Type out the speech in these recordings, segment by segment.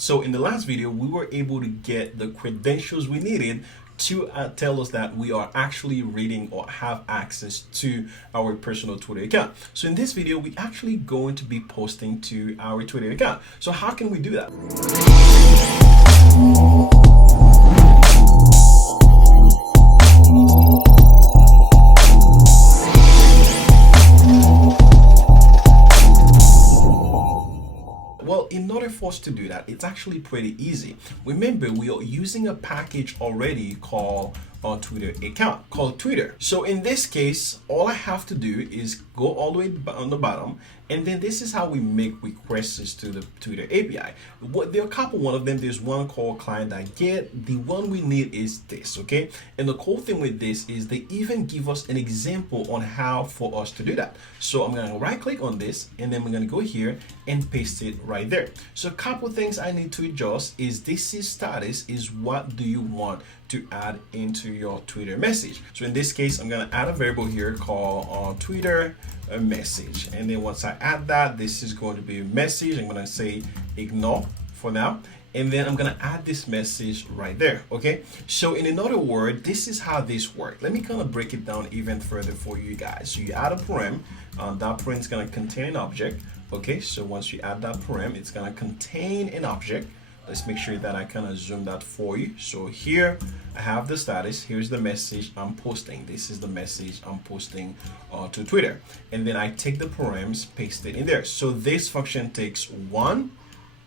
So in the last video, we were able to get the credentials we needed to tell us that we are actually reading or have access to our personal Twitter account. So in this video, we actually going to be posting to our Twitter account. So how can we do that? Well, in order for us to do that, it's actually pretty easy. Remember, we are using a package already called our Twitter account, called Twitter. So in this case, all I have to do is go all the way on the bottom, and then this is how we make requests to the Twitter API. There are a couple, one of them, there's one called client.get. The one we need is this, okay? And the cool thing with this is they even give us an example on how for us to do that. So I'm gonna right click on this, and then we're gonna go here and paste it right there. So a couple things I need to adjust is this is status is what do you want to add into your Twitter message. So in this case, I'm gonna add a variable here called Twitter message. And then once I add that, this is going to be a message. I'm gonna say ignore for now. And then I'm gonna add this message right there, okay? So in another word, this is how this works. Let me kind of break it down even further for you guys. So you add a param, that param is gonna contain an object, okay? So once you add that param, it's gonna contain an object. Let's make sure that I kind of zoom that for you. So here I have the status. Here's the message I'm posting. This is the message I'm posting to Twitter. And then I take the params, paste it in there. So this function takes 1,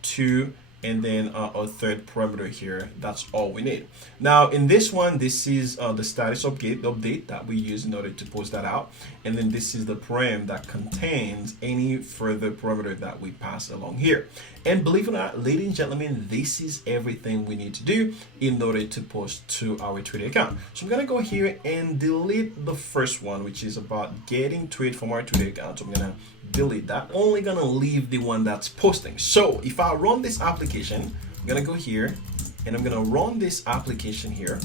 2, and then a third parameter here. That's all we need. Now in this one, this is the status update that we use in order to post that out. And then this is the param that contains any further parameter that we pass along here. And believe it or not, ladies and gentlemen, this is everything we need to do in order to post to our Twitter account. So I'm gonna go here and delete the first one, which is about getting tweet from our Twitter account. So I'm gonna delete that. Only gonna leave the one that's posting. So if I run this application, I'm gonna go here and I'm gonna run this application here.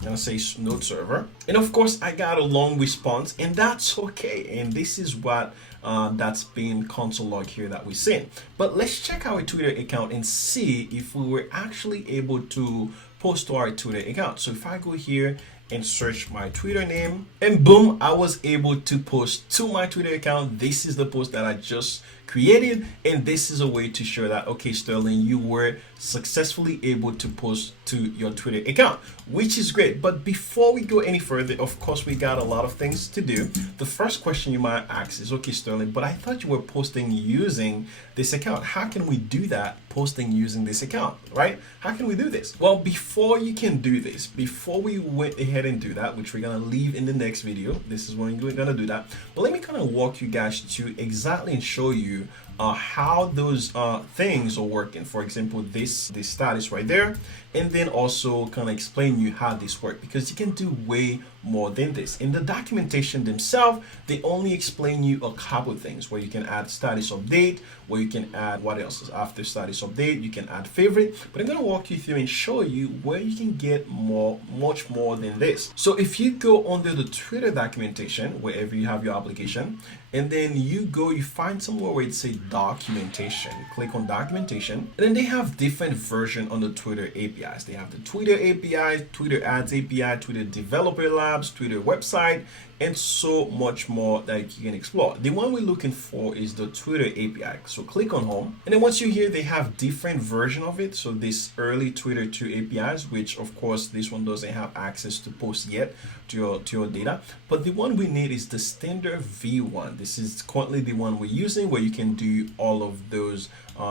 I'm gonna say node server, and of course I got a long response, and that's okay. And this is what that's been console log here that we see. But let's check our Twitter account and see if we were actually able to post to our Twitter account. So if I go here and search my Twitter name, and boom, I was able to post to my Twitter account. This is the post that I just created, and this is a way to show that, okay, Sterling, you were successfully able to post to your Twitter account, which is great. But before we go any further, of course, we got a lot of things to do. The first question you might ask is, okay, Sterling, but I thought you were posting using this account. How can we do that posting using this account, right? How can we do this? Well, before you can do this, before we went ahead and do that, which we're gonna leave in the next video, this is when we're gonna do that. But let me kind of walk you guys to exactly and show you how those things are working. For example, this status right there, and then also kind of explain you how this works, because you can do way more than this. In the documentation themselves, they only explain you a couple of things where you can add status update, where you can add what else is after status update, you can add favorite. But I'm going to walk you through and show you where you can get much more than this. So if you go under the Twitter documentation, wherever you have your application, and then you find somewhere where it says documentation, click on documentation, and then they have different versions on the Twitter APIs. They have the Twitter API, Twitter ads API, Twitter developer labs, Twitter website, and so much more that you can explore. The one we're looking for is the Twitter API. So click on home, and then once you're here, they have different version of it. So this early Twitter 2 APIs, which of course this one doesn't have access to post yet to your data, but the one we need is the standard V1. This is currently the one we're using, where you can do all of those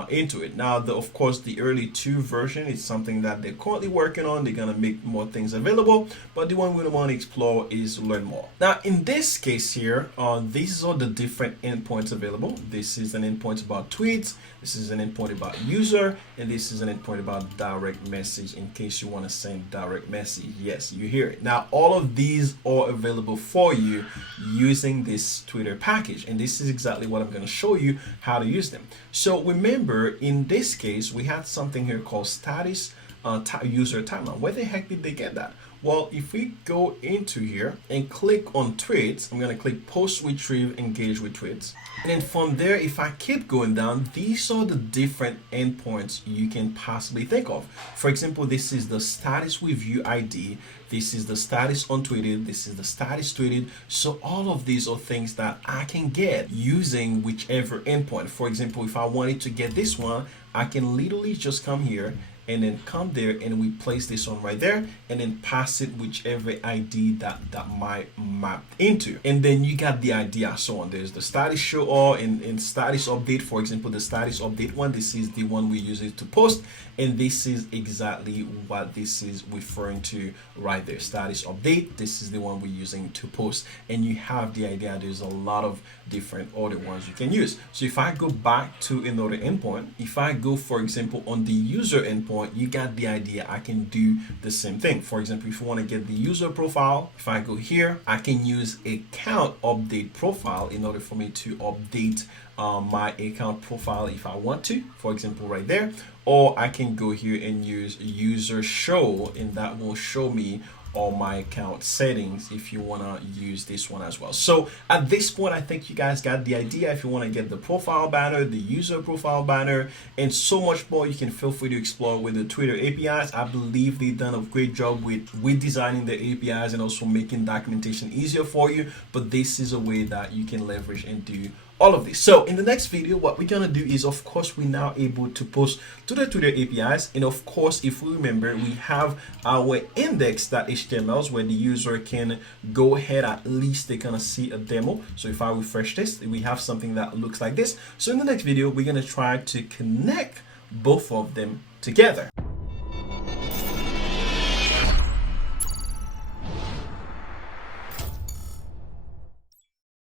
into it. Now, of course, the early 2 version is something that they're currently working on. They're gonna make more things available, but the one we want to explore is learn more. Now, in this case here, these are the different endpoints available. This is an endpoint about tweets, this is an endpoint about user, and this is an endpoint about direct message in case you want to send direct message. Yes, you hear it. Now, all of these are available for you using this Twitter package, and this is exactly what I'm going to show you how to use them. So remember, in this case, we had something here called status user timeline. Where the heck did they get that? Well, if we go into here and click on tweets, I'm going to click post retrieve, engage with tweets. And then from there, if I keep going down, these are the different endpoints you can possibly think of. For example, this is the status review ID. This is the status untweeted. This is the status tweeted. So all of these are things that I can get using whichever endpoint. For example, if I wanted to get this one, I can literally just come here and then come there and we place this one right there and then pass it whichever ID that might map into. And then you got the idea. So on, there's the status show all and status update. For example, the status update one, this is the one we use it to post. And this is exactly what this is referring to right there. Status update. This is the one we're using to post. And you have the idea. There's a lot of different other ones you can use. So if I go back to another endpoint, if I go, for example, on the user endpoint, you got the idea. I can do the same thing. For example, if you want to get the user profile, if I go here, I can use account update profile in order for me to update my account profile if I want to, for example, right there. Or I can go here and use user show, and that will show me all my account settings if you want to use this one as well. So at this point, I think you guys got the idea. If you want to get the profile banner, the user profile banner, and so much more, you can feel free to explore with the Twitter APIs. I believe they've done a great job with redesigning the APIs and also making documentation easier for you. But this is a way that you can leverage and do all of this. So in the next video, what we're gonna do is, of course, we're now able to post to the Twitter APIs. And of course, if we remember, we have our index.htmls where the user can go ahead, at least they're gonna see a demo. So if I refresh this, we have something that looks like this. So in the next video, we're gonna try to connect both of them together.